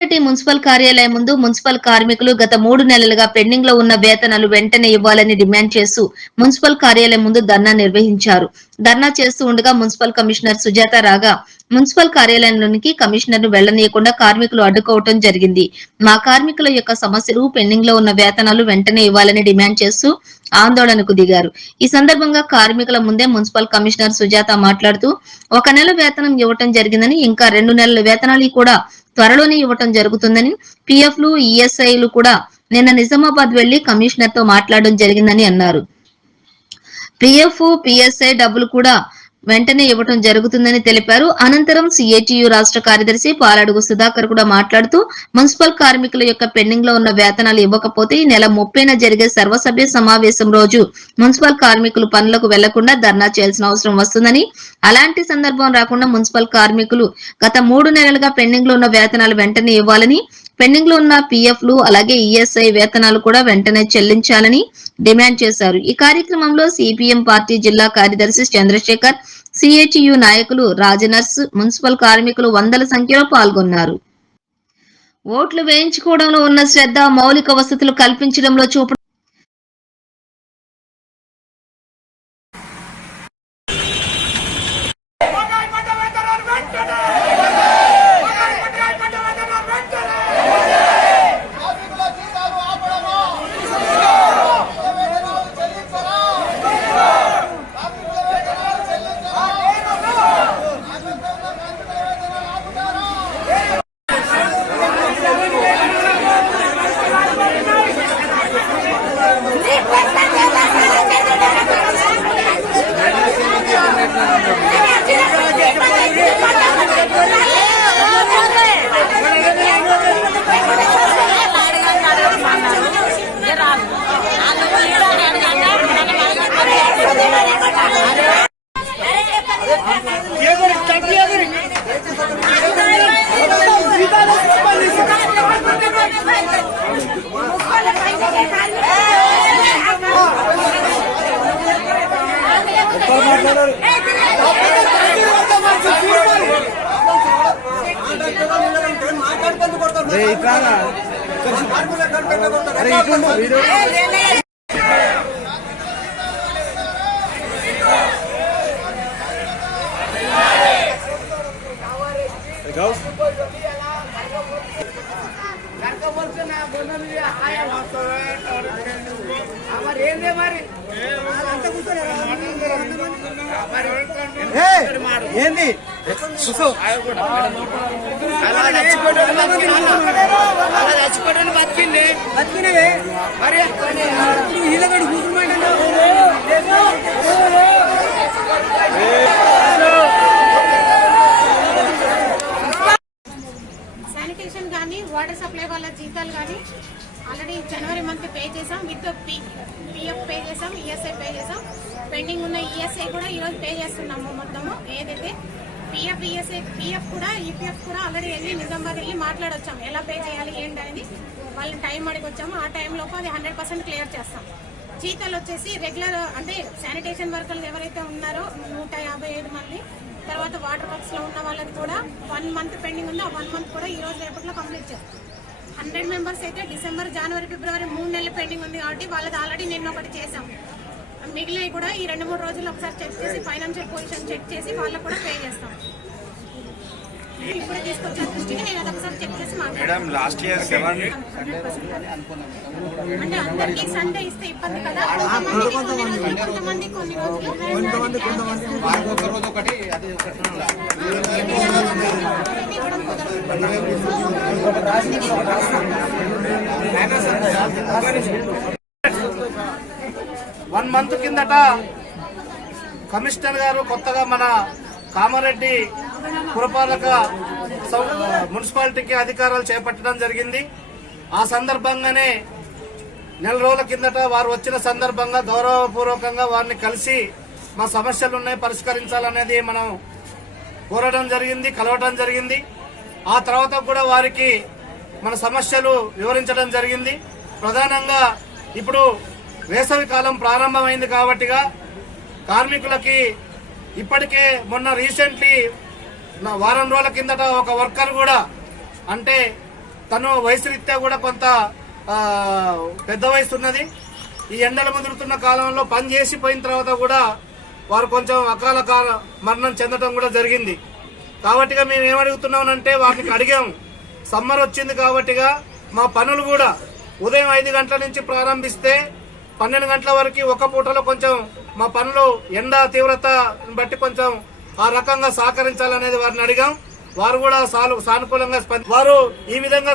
Municipal కార్యాలయం ముందు municipal కార్మికులు గత మూడు నెలలుగా పెండింగ్లో ఉన్న వేతనాలు వెంటనే ఇవ్వాలని డిమాండ్ చేస్తూ మున్సిపల్ కార్యాలయం ముందు ధర్నా నిర్వహించారు. ధర్నా చేస్తూ ఉండగా మున్సిపల్ కమిషనర్ సుజాత రాగా మున్సిపల్ కార్యాలయంలోనికి కమిషనర్ను వెళ్ళనీయకుండా కార్మికులు అడ్డుకోవటం జరిగింది. మా కార్మికుల యొక్క సమస్యలు పెండింగ్లో ఉన్న వేతనాలు వెంటనే ఇవ్వాలని డిమాండ్ చేస్తూ ఆందోళనకు దిగారు. ఈ సందర్భంగా కార్మికుల ముందే మున్సిపల్ కమిషనర్ సుజాత మాట్లాడుతూ ఒక నెల వేతనం ఇవ్వటం జరిగిందని ఇంకా రెండు నెలల వేతనాలు కూడా త్వరలోనే ఇవ్వటం జరుగుతుందని పిఎఫ్లు ఈఎస్ఐలు కూడా నిన్న నిజామాబాద్ వెళ్ళి కమిషనర్తో మాట్లాడడం జరిగిందని అన్నారు. పిఎఫ్ పిఎస్ఐ డబ్బులు కూడా వెంటనే ఇవ్వటం జరుగుతుందని తెలిపారు. అనంతరం సిఐటియు రాష్ట్ర కార్యదర్శి పాలాడుగు సుధాకర్ కూడా మాట్లాడుతూ మున్సిపల్ కార్మికుల యొక్క పెండింగ్లో ఉన్న వేతనాలు ఇవ్వకపోతే ఈ నెల ముప్పైన జరిగే సర్వసభ్య సమావేశం రోజు మున్సిపల్ కార్మికులు పనులకు వెళ్ళకుండా ధర్నా చేయాల్సిన అవసరం వస్తుందని. అలాంటి సందర్భం రాకుండా మున్సిపల్ కార్మికులు గత మూడు నెలలుగా పెండింగ్లో ఉన్న వేతనాలు వెంటనే ఇవ్వాలని పెండింగ్లో ఉన్న పిఎఫ్లు అలాగే ఈఎస్ఐ వేతనాలు కూడా వెంటనే చెల్లించాలని డిమాండ్ చేశారు. ఈ కార్యక్రమంలో సిపిఎం పార్టీ జిల్లా కార్యదర్శి చంద్రశేఖర్ సిహెచ్యు నాయకులు రాజనర్స్ మున్సిపల్ కార్మికులు వందల సంఖ్యలో పాల్గొన్నారు. ఓట్లు వేయించుకోవడంలో ఉన్న శ్రద్ధ మౌలిక వసతులు కల్పించడంలో చూపడం మగాయి పడ్డ వేతనాలు వెంటనే మగాయి పడ్డ పడ్డ వేతనాలు వెంటనే కార్మికుల జీతాలు ఆపడమా వేతనాలు చెల్లించరా కార్మికుల వేతనాలు చెల్లించరా రాష్ట్రంలో కార్మికుల వేతనాలు ఆపుతారా మరి ఏందే మరి ఏంది? అలా చచ్చిపోయాడు బతికిండు. బతికినవే. మరి? శానిటేషన్ కానీ వాటర్ సప్లై వాళ్ళ జీతాలు కానీ ఆల్రెడీ జనవరి మంత్ పే చేసాం విత్ పిఎఫ్ పే చేసాం ఈఎస్ఐ పే చేసాం పెండింగ్ ఉన్న ఈఎస్ఐ కూడా ఈరోజు పే చేస్తున్నాము మొత్తము. ఏదైతే పిఎఫ్ ఈఎస్ఏ పిఎఫ్ కూడా ఈపీఎఫ్ కూడా ఆల్రెడీ వెళ్ళి నిజామాబాద్ వెళ్ళి మాట్లాడొచ్చాం ఎలా పే చేయాలి ఏంటి అనేది వాళ్ళని టైం అడిగి వచ్చాము. ఆ టైంలోపు అది హండ్రెడ్ పర్సెంట్ క్లియర్ చేస్తాం. జీతాలు వచ్చేసి రెగ్యులర్ అంటే శానిటేషన్ వర్కర్లు ఎవరైతే ఉన్నారో నూట యాభై ఐదు మంది తర్వాత వాటర్ వర్క్స్లో ఉన్న వాళ్ళది కూడా వన్ మంత్ పెండింగ్ ఉంది. ఆ వన్ మంత్ కూడా ఈ రోజు రేపట్లో కంప్లీట్ చేస్తాం. హండ్రెడ్ మెంబర్స్ అయితే డిసెంబర్ జనవరి ఫిబ్రవరి మూడు నెలలు పెండింగ్ ఉంది కాబట్టి వాళ్ళది ఆల్రెడీ నిన్న ఒకటి చేసాం మిగిలినవి కూడా ఈ రెండు మూడు రోజులు ఒకసారి చెక్ చేసి ఫైనాన్షియల్ పొజిషన్ చెక్ చేసి వాళ్ళకు కూడా పే చేస్తాం. ఇప్పుడే తీసుకొచ్చిన దృష్టికి నేను అదొకసారి చెక్ చేసి మాట్లాడతాను. మేడం లాస్ట్ ఇయర్ సెవెన్ అంటే అందరికీ సండే ఇస్తే ఇబ్బంది కదా. కొంతమంది కొన్ని రోజులు కొంతమంది కొన్ని రోజులు ఒక రోజు ఒకటి అది ఒకటి ఇవ్వడం కుదరదు. వన్ మంత్ కిందట కమిషనర్ గారు కొత్తగా మన కామారెడ్డి పురపాలక మున్సిపాలిటీకి అధికారాలు చేపట్టడం జరిగింది. ఆ సందర్భంగానే నెల రోజుల కిందట వారు వచ్చిన సందర్భంగా గౌరవపూర్వకంగా వారిని కలిసి మా సమస్యలు ఉన్నాయి పరిష్కరించాలనేది మనం కోరడం జరిగింది కలవటం జరిగింది. ఆ తర్వాత కూడా వారికి మన సమస్యలు వివరించడం జరిగింది. ప్రధానంగా ఇప్పుడు వేసవి కాలం ప్రారంభమైంది కాబట్టిగా కార్మికులకి ఇప్పటికే మొన్న రీసెంట్లీ వారం రోజుల కిందట ఒక వర్కర్ కూడా అంటే తను వయసు రీత్యా కూడా కొంత పెద్ద వయసు ఉన్నది. ఈ ఎండలు ముదురుతున్న కాలంలో పని చేసి పోయిన తర్వాత కూడా వారు కొంచెం అకాల కాల మరణం చెందడం కూడా జరిగింది. కాబట్టిగా మేము ఏమడుగుతున్నామనంటే వారికి అడిగాము సమ్మర్ వచ్చింది కాబట్టిగా మా పనులు కూడా ఉదయం ఐదు గంటల నుంచి ప్రారంభిస్తే పన్నెండు గంటల వరకు ఒక పూటలో కొంచెం మా పనులు ఎండ తీవ్రత బట్టి కొంచెం ఆ రకంగా సహకరించాలనేది వారిని అడిగాం. వారు కూడా సానుకూలంగా వారు ఈ విధంగా